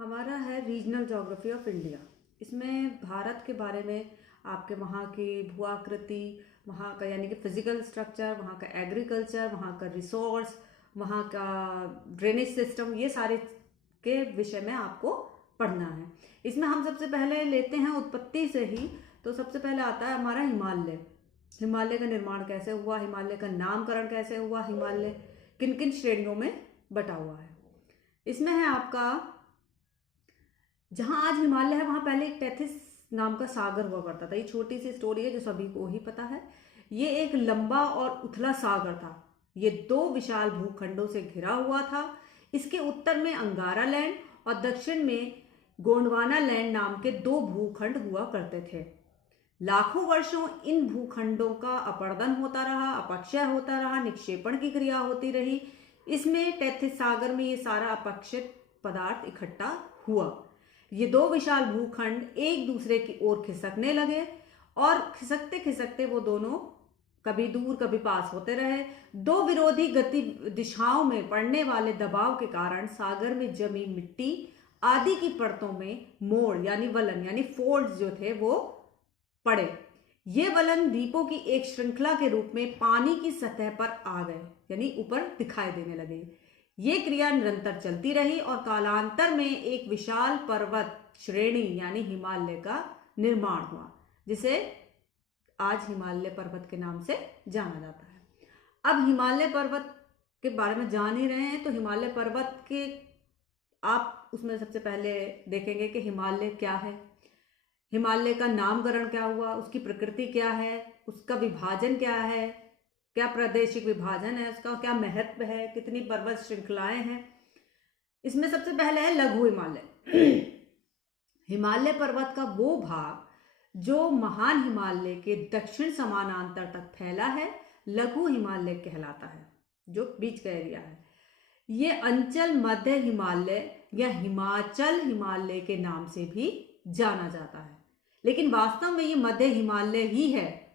हमारा है regional geography of India. इसमें भारत के बारे में आपके वहाँ की भू आकृति, वहाँ का यानी कि फिजिकल स्ट्रक्चर, वहाँ का एग्रीकल्चर, वहाँ का रिसोर्स, वहाँ का ड्रेनेज सिस्टम, ये सारे के विषय में आपको पढ़ना है। इसमें हम सबसे पहले लेते हैं उत्पत्ति से ही। तो सबसे पहले आता है हमारा हिमालय। हिमालय का निर्माण कैसे हुआ, हिमालय का नामकरण कैसे हुआ, हिमालय किन किन श्रेणियों में बटा हुआ है। इसमें है आपका, जहां आज हिमालय है वहां पहले एक टेथिस नाम का सागर हुआ करता था। ये छोटी सी स्टोरी है जो सभी को ही पता है। ये एक लंबा और उथला सागर था। ये दो विशाल भूखंडों से घिरा हुआ था। इसके उत्तर में अंगारा लैंड और दक्षिण में गोंडवाना लैंड नाम के दो भूखंड हुआ करते थे। लाखों वर्षों इन भूखंडों का अपरदन होता रहा, अपक्षय होता रहा, निक्षेपण की क्रिया होती रही। इसमें टेथिस सागर में ये सारा अपक्षित पदार्थ इकट्ठा हुआ। ये दो विशाल भूखंड एक दूसरे की ओर खिसकने लगे और खिसकते खिसकते वो दोनों कभी दूर कभी पास होते रहे। दो विरोधी गति दिशाओं में पड़ने वाले दबाव के कारण सागर में जमी मिट्टी आदि की परतों में मोड़ यानी वलन यानी फोल्ड्स जो थे वो पड़े। ये वलन द्वीपों की एक श्रृंखला के रूप में पानी की सतह पर आ गए, यानी ऊपर दिखाई देने लगे। ये क्रिया निरंतर चलती रही और कालांतर में एक विशाल पर्वत श्रेणी यानी हिमालय का निर्माण हुआ, जिसे आज हिमालय पर्वत के नाम से जाना जाता है। अब हिमालय पर्वत के बारे में जान ही रहे हैं, तो हिमालय पर्वत के आप उसमें सबसे पहले देखेंगे कि हिमालय क्या है, हिमालय का नामकरण क्या हुआ, उसकी प्रकृति क्या है, उसका विभाजन क्या है, क्या प्रादेशिक विभाजन है उसका, क्या महत्व है, कितनी पर्वत श्रृंखलाएं हैं। इसमें सबसे पहले है लघु हिमालय। हिमालय पर्वत का वो भाग जो महान हिमालय के दक्षिण समानांतर तक फैला है लघु हिमालय कहलाता है, जो बीच का एरिया है। ये अंचल मध्य हिमालय या हिमाचल हिमालय के नाम से भी जाना जाता है, लेकिन वास्तव में ये मध्य हिमालय ही है।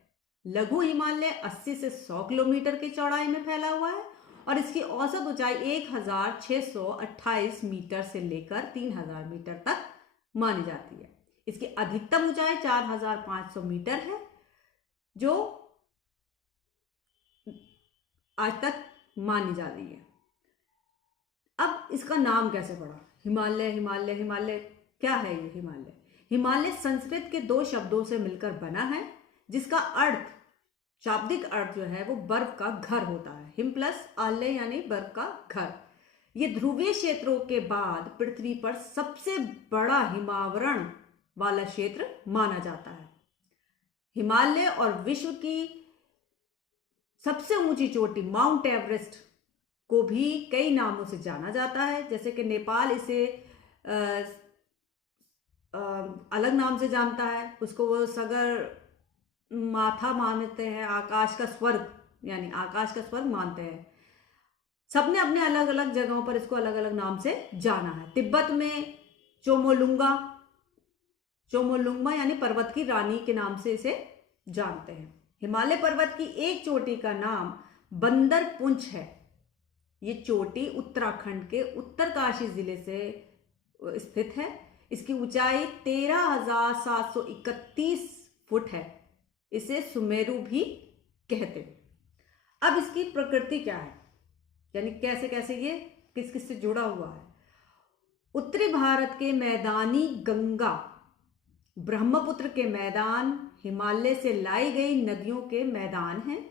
लघु हिमालय 80 से 100 किलोमीटर की चौड़ाई में फैला हुआ है और इसकी औसत ऊंचाई 1628 मीटर से लेकर 3000 मीटर तक मानी जाती है। इसकी अधिकतम ऊंचाई 4500 मीटर है, जो आज तक मानी जा रही है। अब इसका नाम कैसे पड़ा, हिमालय हिमालय हिमालय क्या है ये हिमालय? हिमालय संस्कृत के दो शब्दों से मिलकर बना है, जिसका अर्थ, शाब्दिक अर्थ जो है वो बर्फ का घर होता है। हिम प्लस आलय यानी बर्फ का घर। ये ध्रुवीय क्षेत्रों के बाद पृथ्वी पर सबसे बड़ा हिमावरण वाला क्षेत्र माना जाता है। हिमालय और विश्व की सबसे ऊंची चोटी माउंट एवरेस्ट को भी कई नामों से जाना जाता है, जैसे कि नेपाल इसे अलग नाम से जानता है, उसको वो सगर माथा मानते हैं, आकाश का स्वर्ग यानी आकाश का स्वर्ग मानते हैं। सबने अपने अलग अलग जगहों पर इसको अलग अलग नाम से जाना है। तिब्बत में चोमोलुंगा, चोमोलुंगमा यानी पर्वत की रानी के नाम से इसे जानते हैं। हिमालय पर्वत की एक चोटी का नाम बंदर पुंछ है। ये चोटी उत्तराखंड के उत्तरकाशी जिले से स्थित है। इसकी ऊंचाई 13,731 फुट है। इसे सुमेरु भी कहते हैं। अब इसकी प्रकृति क्या है, यानी कैसे कैसे ये किस किस से जुड़ा हुआ है। उत्तरी भारत के मैदानी गंगा, ब्रह्मपुत्र के मैदान, हिमालय से लाई गई नदियों के मैदान हैं।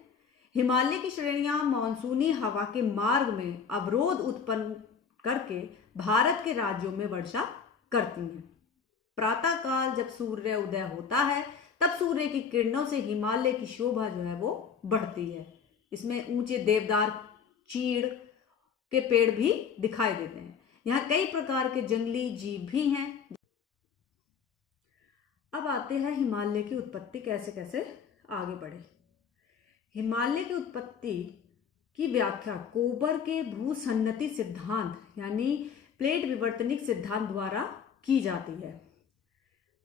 हिमालय की श्रेणियां मानसूनी हवा के मार्ग में अवरोध उत्पन्न करके भारत के राज्यों में वर्षा करती हैं। प्रातः काल जब सूर्य उदय होता है तब सूर्य की किरणों से हिमालय की शोभा जो है वो बढ़ती है। इसमें ऊंचे देवदार, चीड़ के पेड़ भी दिखाई देते हैं। यहाँ कई प्रकार के जंगली जीव भी हैं। अब आते हैं हिमालय की उत्पत्ति कैसे कैसे आगे बढ़े। हिमालय की उत्पत्ति की व्याख्या कोबर के भूसन्नति सिद्धांत यानी प्लेट विवर्तनिक सिद्धांत द्वारा की जाती है।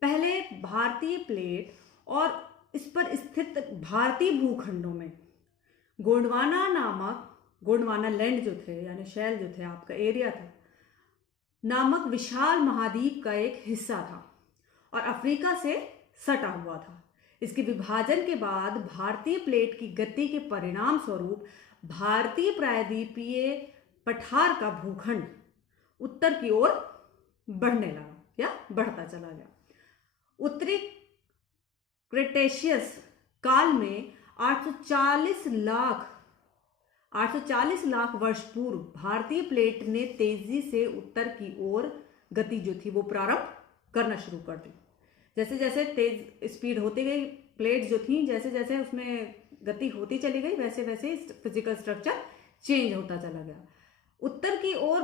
पहले भारतीय प्लेट और इस पर स्थित भारतीय भूखंडों में गोंडवाना लैंड जो थे यानी शैल जो थे, आपका एरिया था, नामक विशाल महाद्वीप का एक हिस्सा था और अफ्रीका से सटा हुआ था। इसके विभाजन के बाद भारतीय प्लेट की गति के परिणाम स्वरूप भारतीय प्रायद्वीपीय पठार का भूखंड उत्तर की ओर बढ़ने लगा या बढ़ता चला गया। उत्तरी क्रेटेशियस काल में 840 लाख वर्ष पूर्व भारतीय प्लेट ने तेजी से उत्तर की ओर गति जो थी वो प्रारंभ करना शुरू कर दी। जैसे जैसे तेज स्पीड होती गई, प्लेट जो थी जैसे जैसे उसमें गति होती चली गई, वैसे वैसे फिजिकल स्ट्रक्चर चेंज होता चला गया। उत्तर की ओर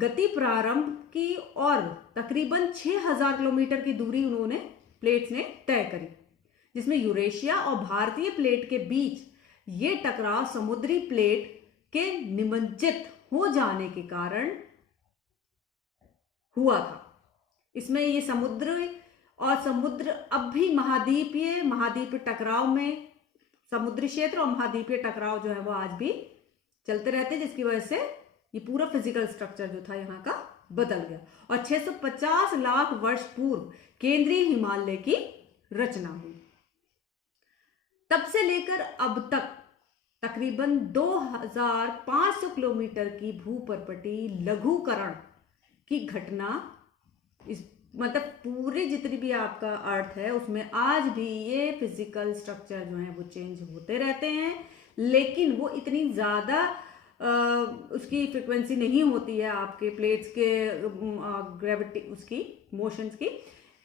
गति प्रारंभ की और तकरीबन 6000 किलोमीटर की दूरी उन्होंने प्लेट्स ने तय करी, जिसमें यूरेशिया और भारतीय प्लेट के बीच ये टकराव समुद्री प्लेट के निमज्जित हो जाने के कारण हुआ था। इसमें ये समुद्र अब भी महाद्वीपीय टकराव में, समुद्री क्षेत्र और महाद्वीपीय टकराव जो है वो आज भी चलते रहते हैं, जिसकी वजह से ये पूरा फिजिकल स्ट्रक्चर जो था यहाँ का बदल गया। और 650 लाख वर्ष पूर्व केंद्रीय हिमालय की रचना हुई। तब से लेकर अब तक तकरीबन 2500 किलोमीटर की भूपर्पटी लघुकरण की घटना, इस मतलब पूरी जितनी भी आपका अर्थ है उसमें आज भी ये फिजिकल स्ट्रक्चर जो है वो चेंज होते रहते हैं, लेकिन वो इतनी ज़्यादा उसकी फ्रिक्वेंसी नहीं होती है आपके प्लेट्स के ग्रेविटी उसकी मोशंस की,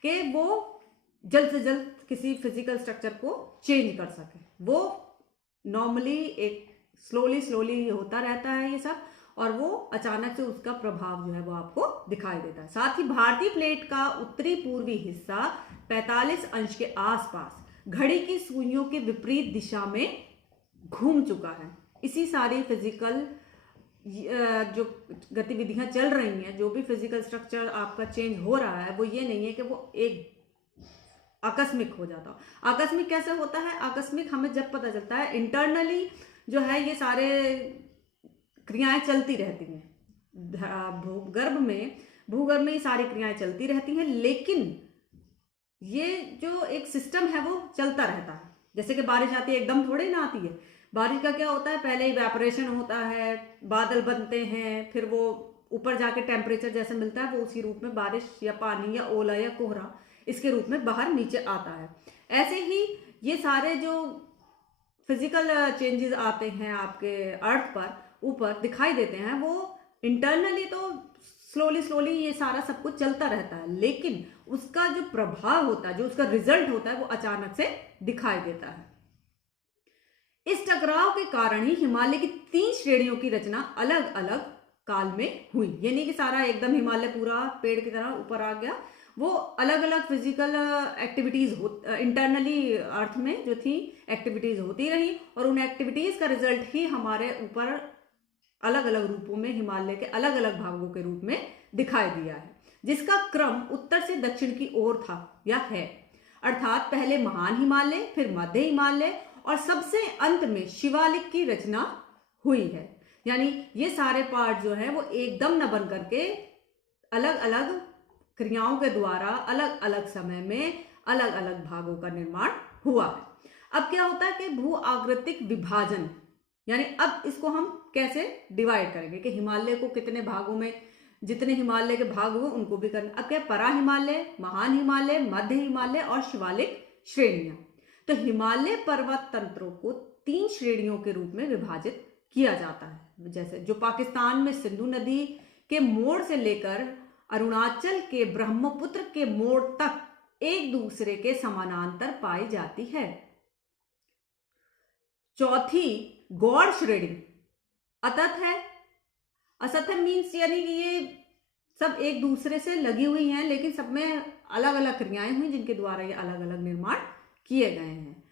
कि वो जल्द से जल्द किसी फिजिकल स्ट्रक्चर को चेंज कर सके। वो नॉर्मली एक स्लोली होता रहता है ये सब, और वो अचानक से उसका प्रभाव जो है वो आपको दिखाई देता है। साथ ही भारतीय प्लेट का उत्तरी पूर्वी हिस्सा 45 अंश के आसपास घड़ी की सुइयों के विपरीत दिशा में घूम चुका है। इसी सारी फिजिकल जो गतिविधियां चल रही हैं, जो भी फिजिकल स्ट्रक्चर आपका चेंज हो रहा है, वो ये नहीं है कि वो एक आकस्मिक हो जाता हो। आकस्मिक कैसे होता है? आकस्मिक हमें जब पता चलता है इंटरनली जो है ये सारे क्रियाएं चलती रहती हैं, भूगर्भ में ये सारी क्रियाएं चलती रहती हैं, लेकिन ये जो एक सिस्टम है वो चलता रहता है। जैसे कि बारिश आती है, एकदम थोड़ी ना आती है। बारिश का क्या होता है? पहले इवेपोरेशन होता है, बादल बनते हैं, फिर वो ऊपर जाके टेम्परेचर जैसे मिलता है वो उसी रूप में बारिश या पानी या ओला या कोहरा इसके रूप में बाहर नीचे आता है। ऐसे ही ये सारे जो फिजिकल चेंजेस आते हैं आपके अर्थ पर ऊपर दिखाई देते हैं, वो इंटरनली तो स्लोली ये सारा सब कुछ चलता रहता है, लेकिन उसका जो प्रभाव होता है, जो उसका रिजल्ट होता है, वो अचानक से दिखाई देता है। इस टकराव के कारण ही हिमालय की 3 श्रेणियों की रचना अलग अलग काल में हुई। ये नहीं कि सारा एकदम हिमालय पूरा पेड़ की तरह ऊपर आ गया, वो अलग अलग फिजिकल एक्टिविटीज इंटरनली अर्थ में जो थी एक्टिविटीज होती रही, और उन एक्टिविटीज का रिजल्ट ही हमारे ऊपर अलग अलग रूपों में हिमालय के अलग अलग भागों के रूप में दिखाई दिया है, जिसका क्रम उत्तर से दक्षिण की ओर था या है। अर्थात पहले महान हिमालय, फिर मध्य हिमालय और सबसे अंत में शिवालिक की रचना हुई है। यानी ये सारे पार्ट जो है वो एकदम न बन करके अलग अलग क्रियाओं के द्वारा अलग अलग समय में अलग अलग भागों का निर्माण हुआ है। अब क्या होता है कि भू आकृतिक विभाजन, यानी अब इसको हम कैसे डिवाइड करेंगे कि हिमालय को कितने भागों में, जितने हिमालय के भाग हुए उनको भी करना। अब क्या, परा हिमालय, महान हिमालय, मध्य हिमालय और शिवालिक श्रेणियां। तो हिमालय पर्वत तंत्रों को 3 श्रेणियों के रूप में विभाजित किया जाता है, जैसे जो पाकिस्तान में सिंधु नदी के मोड़ से लेकर अरुणाचल के ब्रह्मपुत्र के मोड़ तक एक दूसरे के समानांतर पाई जाती है। चौथी गौड़ श्रेणी अतत है। असत मीन्स यानी कि ये सब एक दूसरे से लगी हुई हैं, लेकिन सब में अलग अलग क्रियाएं हुई जिनके द्वारा ये अलग अलग निर्माण किए गए हैं।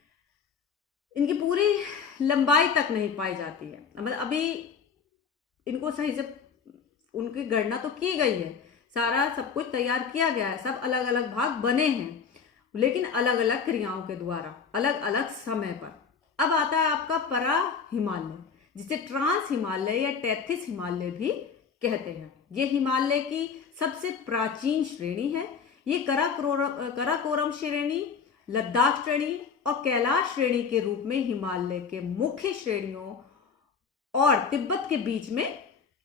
इनकी पूरी लंबाई तक नहीं पाई जाती है, मतलब अभी इनको सही से उनकी गणना तो की गई है, सारा सब कुछ तैयार किया गया है, सब अलग अलग भाग बने हैं, लेकिन अलग अलग क्रियाओं के द्वारा अलग अलग समय पर। अब आता है आपका परा हिमालय, जिसे ट्रांस हिमालय या टेथिस हिमालय भी कहते हैं। ये हिमालय की सबसे प्राचीन श्रेणी है। ये कराकोरम श्रेणी, लद्दाख श्रेणी और कैलाश श्रेणी के रूप में हिमालय के मुख्य श्रेणियों और तिब्बत के बीच में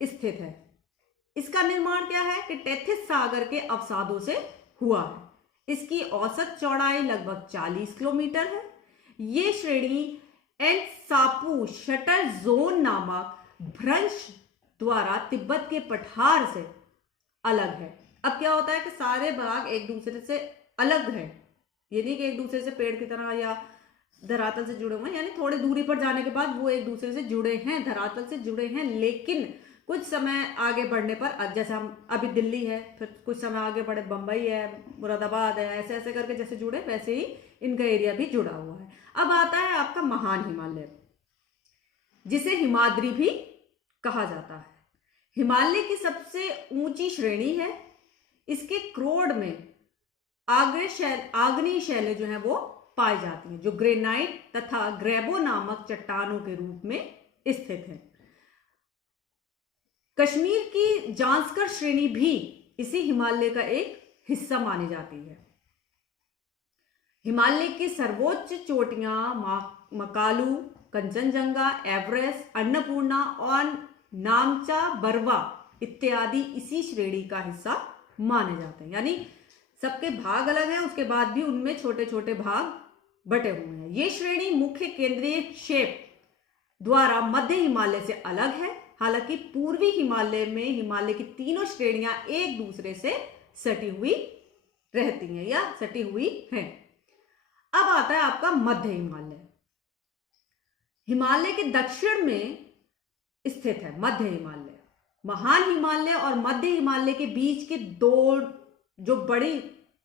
स्थित है। इसका निर्माण क्या है कि टेथिस सागर के अवसादों से हुआ है। इसकी औसत चौड़ाई लगभग 40 किलोमीटर है। ये श्रेणी एंटसापू शटर जोन नामक भ्रंश द्वारा तिब्बत के पठार से अलग है। अब क्या होता है कि सारे भाग एक दूसरे से अलग है, ये नहीं कि एक दूसरे से पेड़ की तरह या धरातल से जुड़े हुए हैं, यानी थोड़ी दूरी पर जाने के बाद वो एक दूसरे से जुड़े हैं, धरातल से जुड़े हैं, लेकिन कुछ समय आगे बढ़ने पर, जैसे हम अभी दिल्ली है, फिर कुछ समय आगे बढ़े बंबई है, मुरादाबाद है, ऐसे ऐसे करके जैसे जुड़े वैसे ही इनका एरिया भी जुड़ा हुआ है। अब आता है आपका महान हिमालय, जिसे हिमाद्री भी कहा जाता है। हिमालय की सबसे ऊंची श्रेणी है। इसके क्रोड में आग्नेय शैलें जो है वो पाई जाती हैं, जो ग्रेनाइट तथा ग्रेबो नामक चट्टानों के रूप में स्थित है। कश्मीर की जांस्कर श्रेणी भी इसी हिमालय का एक हिस्सा मानी जाती है। हिमालय की सर्वोच्च चोटियां मकालू, कंचनजंगा, एवरेस्ट, अन्नपूर्णा और नामचा बरवा इत्यादि इसी श्रेणी का हिस्सा माने जाते हैं। यानी सबके भाग अलग हैं, उसके बाद भी उनमें छोटे छोटे भाग बटे हुए हैं। ये श्रेणी मुख्य केंद्रीय क्षेप द्वारा मध्य हिमालय से अलग है। हालांकि पूर्वी हिमालय में हिमालय की तीनों श्रेणियां एक दूसरे से सटी हुई रहती हैं या सटी हुई हैं। अब आता है आपका मध्य हिमालय। हिमालय के दक्षिण में स्थित है मध्य हिमालय। महान हिमालय और मध्य हिमालय के बीच के दो जो बड़ी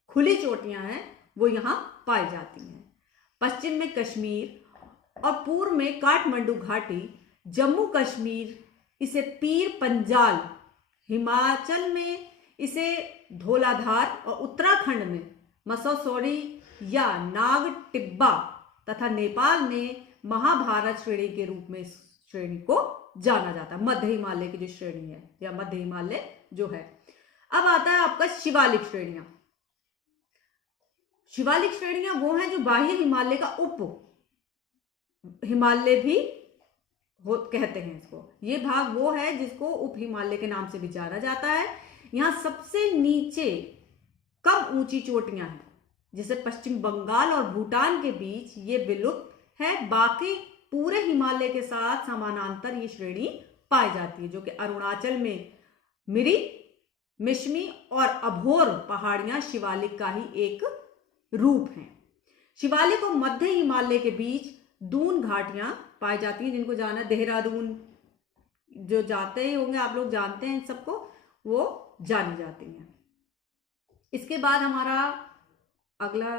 खुली चोटियां हैं वो यहां पाई जाती हैं। पश्चिम में कश्मीर और पूर्व में काठमांडू घाटी, जम्मू कश्मीर इसे पीर पंजाल, हिमाचल में इसे धौलाधार और उत्तराखंड में मसौरी या नाग टिब्बा तथा नेपाल में महाभारत श्रेणी के रूप में इस श्रेणी को जाना जाता है। मध्य हिमालय की जो श्रेणी है या मध्य हिमालय जो है। अब आता है आपका शिवालिक श्रेणियां। शिवालिक श्रेणियां वो हैं जो बाह्य हिमालय का उप हिमालय भी कहते हैं इसको। ये भाग वो है जिसको उप हिमालय के नाम से भी जाना जाता है। यहां सबसे नीचे कम ऊंची चोटियां हैं, जैसे पश्चिम बंगाल और भूटान के बीच ये विलुप्त है। बाकी पूरे हिमालय के साथ समानांतर ये श्रेणी पाई जाती है, जो कि अरुणाचल में मिरी, मिश्मी और अभोर पहाड़ियां शिवालिक का ही एक रूप हैं। शिवालिक और मध्य हिमालय के बीच दून घाटियां पाई जाती हैं, जिनको जाना देहरादून जो जाते ही होंगे आप लोग जानते हैं इन सबको, वो जानी जाती हैं। इसके बाद हमारा अगला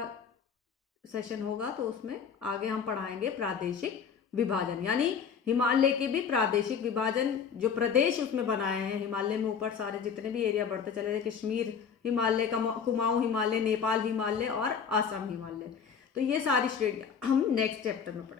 सेशन होगा तो उसमें आगे हम पढ़ाएंगे प्रादेशिक विभाजन, यानी हिमालय के भी प्रादेशिक विभाजन, जो प्रदेश उसमें बनाए हैं। हिमालय में ऊपर सारे जितने भी एरिया बढ़ते चले गए, कश्मीर हिमालय, कुमाऊं हिमालय, नेपाल हिमालय और आसाम हिमालय, तो ये सारी श्रेणियां हम नेक्स्ट चैप्टर में पढ़ेंगे।